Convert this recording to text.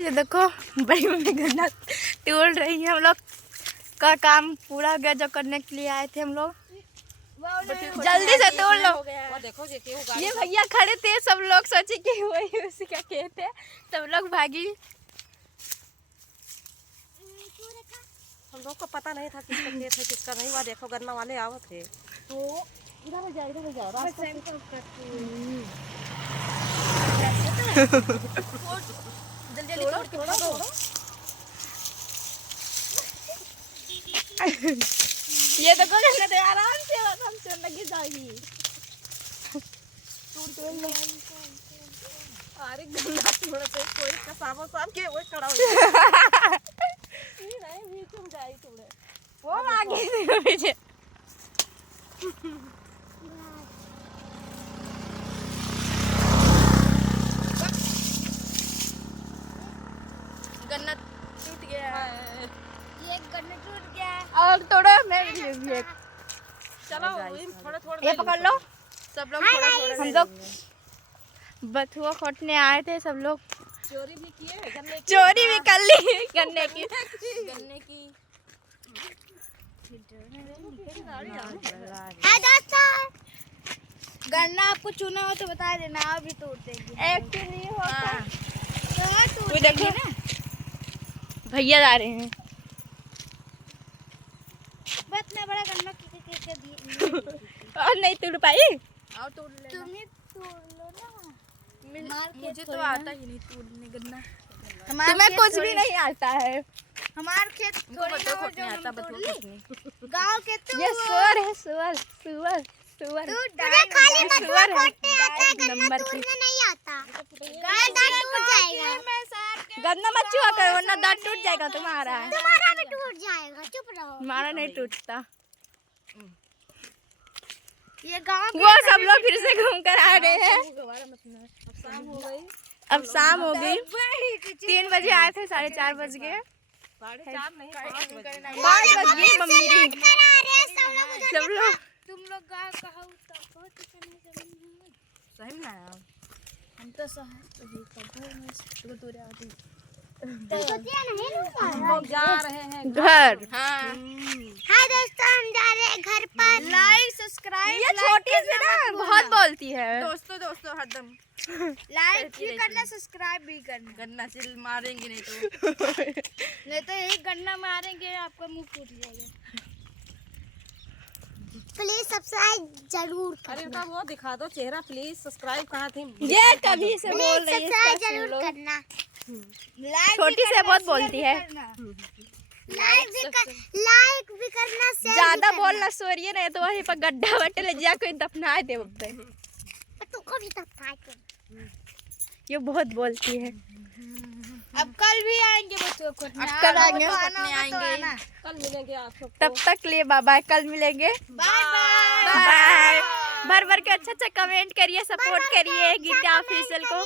ये देखो बड़ी मम्मी गन्ना तोड़ रही है। हम लोग का काम पूरा हो गया जो करने के लिए आए थे हम लोग। जल्दी से तोड़ लो। देखो ये भैया खड़े थे, सब लोग सोचे कि वही उसी का खेत है, सब लोग भागी। हम लोग को पता नहीं था किसका खेत है किसका नहीं। वहाँ देखो गन्ना वाले आवत थे। तो इधर जाओ रास्ता जल्दी तोड़ो। ये देखो गन्ना आराम से लगी जाएगी। अरे गन्ना थोड़ा सा कोई कसाबो साहब के वो खड़ा हो जाए। नहीं बीच में जाई थोड़े वो आगे पीछे गन्ना टूट गया है। ये गन्ना टूट गया और तोड़ो। मैं भी एक चलो थोड़ा ये पकड़ लो। सब लोग थोड़ा हम लोग बथुआ खोटने आए थे। सब लोग चोरी भी किए गन्ने की। चोरी भी कर ली गन्ने की। है दोस्तों, गन्ना आपको चुना हो तो बता देना, अभी तोड़ देंगे। एक्चुअली होता तो वो देखिए ना भैया जा रहे हैं। इतना बड़ा गन्ना के दिए और नहीं तोड़ पाई। और तोड़ ले। तुम्हें तोड़ लो ना। मुझे तो आता ही नहीं तोड़ने गन्ना। हमारे तुम्हें कुछ भी नहीं आता है। हमारे खेत थोड़ी ना हो जो हम तोड़ ली। गाँव के तू ये सुअर है, सुअर तुझे खाली बथुआ खोटने आता है, गन्ना नंबर की तोड़ने नहीं आता। गन्ना टूट जाएगा। गन्ना मत छुआ करो वरना दांत टूट जाएगा तुम्हारा। तुम्हारा भी टूट जाएगा, चुप रहो। हमारा नहीं टूटता। ये गाँव वो सब लोग फिर से घूम कर आ रहे हैं। शाम हो गई। अब शाम हो गई। 3 बजे आए थे, 4:30 बज गए। 4:30 नहीं 5 बजे। 5 बज गई मम्मी। सब लोग तुम लोग गाँव कहाँ बहुत सही ना यार। हम तो शहर हम लोग जा रहे हैं घर। हाँ दोस्तों, हम जा रहे हैं घर पर। लाइक सब्सक्राइब ये छोटी सी ना बहुत बोलती है। दोस्तों हरदम लाइक भी करना, सब्सक्राइब भी करना। गन्ना से मारेंगे नहीं तो। नहीं तो एक गन्ना मारेंगे आपका मुंह फूट जाएगा। प्लीज सब्सक्राइब जरूर अरे तो वो दिखा दो चेहरा प्लीज। सब्सक्राइब कहाँ थी? ये कभी से बोल रही है। सब्सक्राइब जरूर करना। छोटी से बहुत बोलती है। लाइक भी करना, शेयर ज्यादा बोलना सोरिए नहीं तो वहीं पर गड्ढा बटे ले जा कोई दफना दे। तू को भी दफना दे। ये बहुत बोलती है। अब कल भी आएंगे बच्चों को। अब कल आएंगे। कल मिलेंगे आप सबको। तब तक लिए बाय बाय। कल मिलेंगे। Bye bye. बाय। भर भर के अच्छा कमेंट करिए, सपोर्ट करिए गीता ऑफिशियल को।